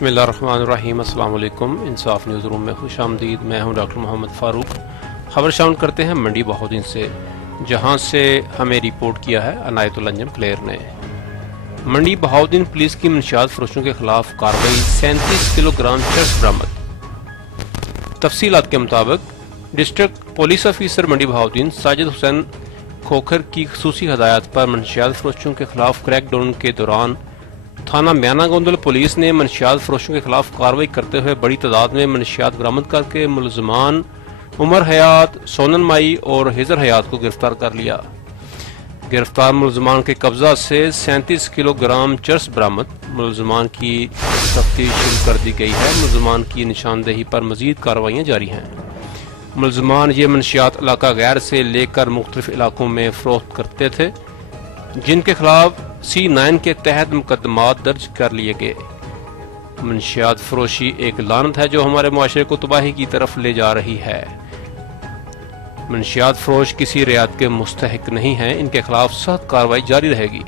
बिस्मिल्लाहिर्रहमानिर्रहीम। अस्सलाम वालेकुम। इंसाफ न्यूज़ रूम में खुश आमदीद। मैं हूं डॉक्टर मोहम्मद फ़ारूक। खबर शामिल करते हैं मंडी बहाउद्दीन से, जहां से हमें रिपोर्ट किया है अनायतुल अंजम क्लेयर ने। मंडी बहाउद्दीन पुलिस की मनशियात फरोशों के खिलाफ कार्रवाई, 37 किलोग्राम चरस बरामद। तफसीलात के मुताबिक डिस्ट्रिक्ट पुलिस ऑफिसर मंडी बहाउद्दीन साजिद हुसैन खोखर की खसूसी हदायत पर मनशियात फरोशों के खिलाफ क्रैकडाउन के दौरान थाना म्याना गोंदल पुलिस ने मनशियात फरोशों के खिलाफ कार्रवाई करते हुए बड़ी तादाद में मनशियात बरामद करके मुलजमान उमर हयात, सोनन माई और हिजर हयात को गिरफ्तार कर लिया। गिरफ्तार मुलजमान के कब्जा से 37 किलोग्राम चरस बरामद। मुलजमान की तफ्तीश शुरू कर दी गई है। मुलजमान की निशानदेही पर मजीद कार्रवाइयाँ जारी हैं। मुलजमान ये मनशियात इलाका गैर से लेकर मुख्तलिफ इलाकों में फरोख्त करते थे, जिनके खिलाफ C9 के तहत मुकदमात दर्ज कर लिए गए। मनशियात फरोशी एक लानत है जो हमारे मुआशरे को तबाही की तरफ ले जा रही है। मनशियात फरोश किसी रियायत के मुस्तहिक नहीं हैं। इनके खिलाफ सख्त कार्रवाई जारी रहेगी।